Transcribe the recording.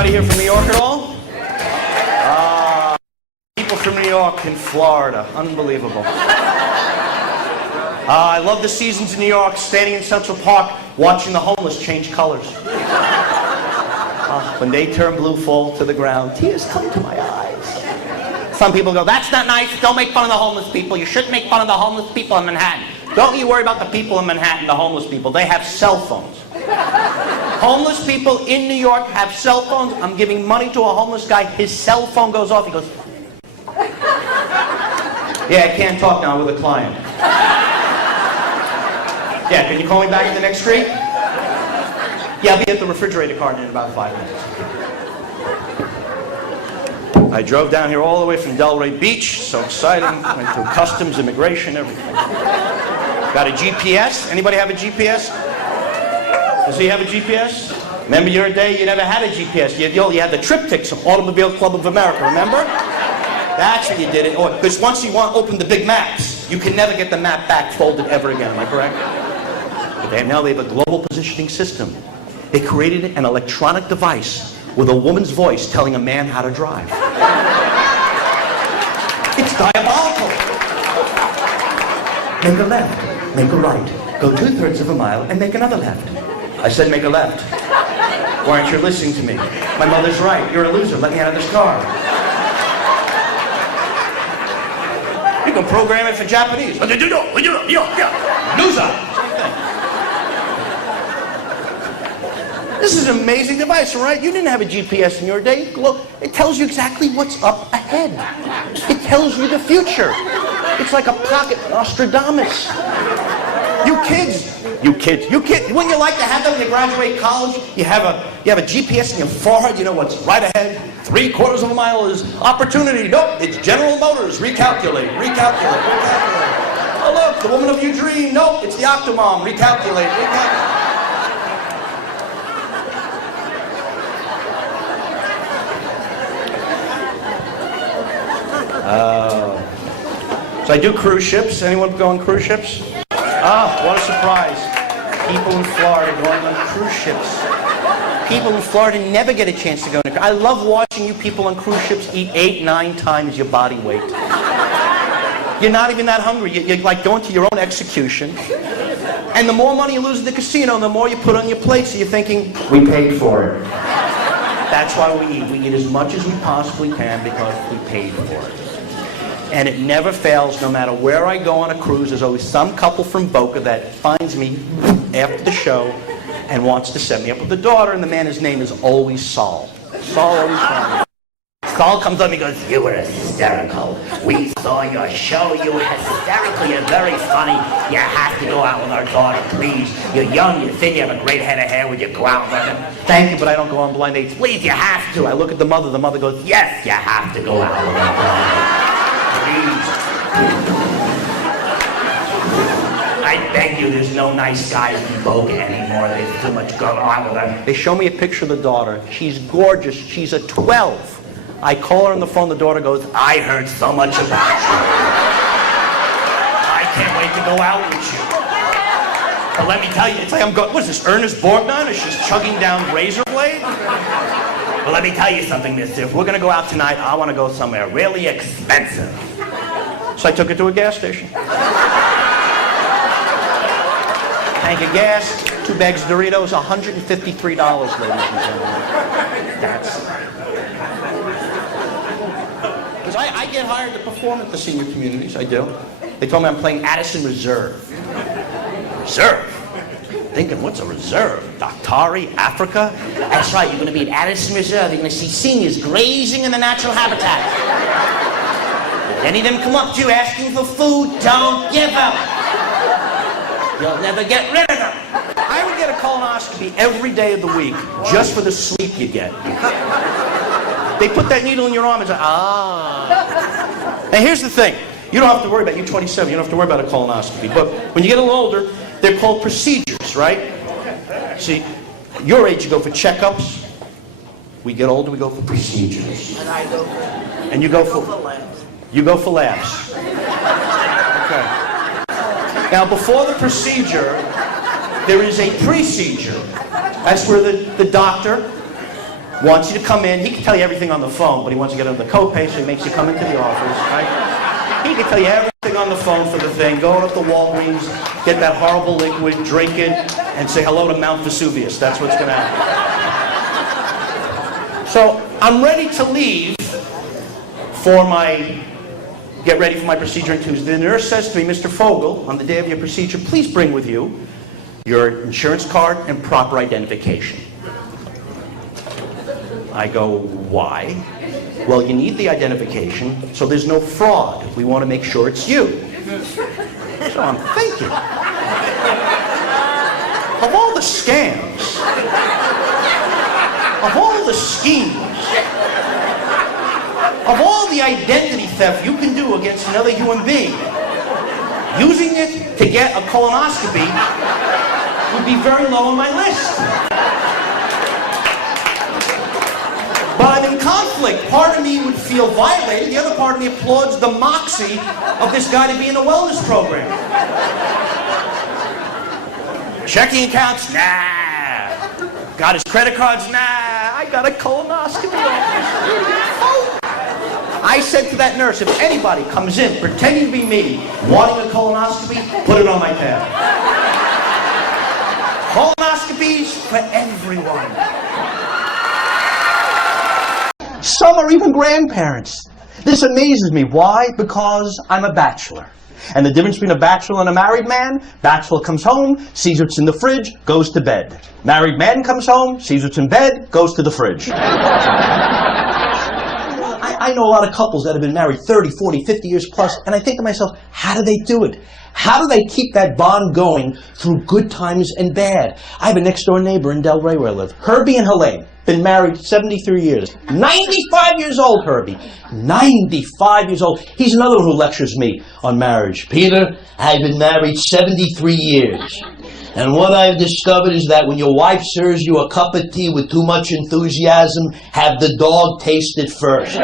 Anybody here from New York at all? People from New York and Florida. Unbelievable. I love the seasons in New York, standing in Central Park, watching the homeless change colors. When they turn blue, fall to the ground, tears come to my eyes. Some people go, that's not nice, don't make fun of the homeless people. You shouldn't make fun of the homeless people in Manhattan. Don't you worry about the people in Manhattan, the homeless people. They have cell phones. Homeless people in New York have cell phones. I'm giving money to a homeless guy. His cell phone goes off. He goes, yeah, I can't talk now with a client. Yeah, can you call me back at the next street? Yeah, I'll be at the refrigerator carton in about 5 minutes. I drove down here all the way from Delray Beach. So exciting. Went through customs, immigration, everything. Got a GPS? Anybody have a GPS? Does he have a GPS? Remember your day, you never had a GPS. You had the triptychs of Automobile Club of America, remember? That's when you did it. Because once you open the big maps, you can never get the map back folded ever again. Am I correct? But now they have a global positioning system. They created an electronic device with a woman's voice telling a man how to drive. It's diabolical. Make a left, make a right, go 2/3 of a mile and make another left. I said make a left. Why aren't you listening to me? My mother's right. You're a loser. Let me out of this car. You can program it for Japanese. Loser. This is an amazing device, all right? You didn't have a GPS in your day. Look, it tells you exactly what's up ahead. It tells you the future. It's like a pocket Nostradamus. You kids, wouldn't you like to have that when you graduate college? You have a GPS in your forehead, you know what's right ahead. 3/4 of a mile is opportunity. Nope, it's General Motors. Recalculate. Oh look, the woman of your dream. Nope, it's the Octomom. Recalculate. So I do cruise ships. Anyone go on cruise ships? What a surprise. People in Florida going on cruise ships. People in Florida never get a chance to go on a cruise. I love watching you people on cruise ships eat 8-9 times your body weight. You're not even that hungry. You're like going to your own execution. And the more money you lose at the casino, the more you put on your plate. So you're thinking, we paid for it. That's why we eat. We eat as much as we possibly can because we paid for it. And it never fails, no matter where I go on a cruise, there's always some couple from Boca that finds me after the show and wants to set me up with the daughter, and the man, his name is always Saul. Saul always finds me. Saul comes up and he goes, you were hysterical. We saw your show. You were hysterical. You're very funny. You have to go out with our daughter, please. You're young, you're thin, you have a great head of hair. Would you go out with her? Thank you, but I don't go on blind dates. Please, you have to. I look at the mother. The mother goes, yes, you have to go out with our daughter. I beg you, there's no nice guys in Boca anymore. There's too much going on with her. They show me a picture of the daughter. She's gorgeous. She's a 12. I call her on the phone. The daughter goes, I heard so much about you. I can't wait to go out with you. But let me tell you, it's like I'm going, what is this, Ernest Borgnine? Or she's chugging down razor blade? Well, let me tell you something, mister. If we're going to go out tonight, I want to go somewhere really expensive. So I took her to a gas station. Tank of gas, 2 bags of Doritos, $153, ladies and gentlemen. That's... Because I get hired to perform at the senior communities, I do. They told me I'm playing Addison Reserve. Reserve? Thinking, what's a reserve? Daktari, Africa? That's right, you're going to be at Addison Reserve. You're going to see seniors grazing in the natural habitat. If any of them come up to you asking for food, don't give them. You'll never get rid of them. I would get a colonoscopy every day of the week just for the sleep you get. They put that needle in your arm and say, Now here's the thing. You don't have to worry about, you're 27, you don't have to worry about a colonoscopy. But when you get a little older, they're called procedures, right? See, your age you go for checkups. We get older, we go for procedures. And I go for... And you go for labs. You go for labs. Okay. Now, before the procedure, there is a procedure. That's where the doctor wants you to come in. He can tell you everything on the phone, but he wants to get under the copay, so he makes you come into the office, right? He can tell you everything on the phone for the thing. Go up to Walgreens, get that horrible liquid, drink it, and say hello to Mount Vesuvius. That's what's going to happen. So I'm ready to leave for get ready for my procedure on Tuesday. The nurse says to me, Mr. Fogel, on the day of your procedure, please bring with you your insurance card and proper identification. I go, why? Well, you need the identification so there's no fraud. We want to make sure it's you. So I'm thinking, of all the scams, of all the schemes, of all the identity theft you can do against another human being, using it to get a colonoscopy would be very low on my list. But I'm in conflict. Part of me would feel violated. The other part of me applauds the moxie of this guy to be in a wellness program. Checking accounts? Nah. Got his credit cards? Nah. I got a colonoscopy. I said to that nurse, if anybody comes in pretending to be me, wanting a colonoscopy, put it on my tab. Colonoscopies for everyone. Some are even grandparents. This amazes me. Why? Because I'm a bachelor. And the difference between a bachelor and a married man, bachelor comes home, sees what's in the fridge, goes to bed. Married man comes home, sees what's in bed, goes to the fridge. I know a lot of couples that have been married 30, 40, 50 years plus, and I think to myself, how do they do it? How do they keep that bond going through good times and bad? I have a next-door neighbor in Delray where I live, Herbie and Helene. Been married 73 years. 95 years old, Herbie. 95 years old. He's another one who lectures me on marriage. Peter, I've been married 73 years. And what I've discovered is that when your wife serves you a cup of tea with too much enthusiasm, have the dog taste it first.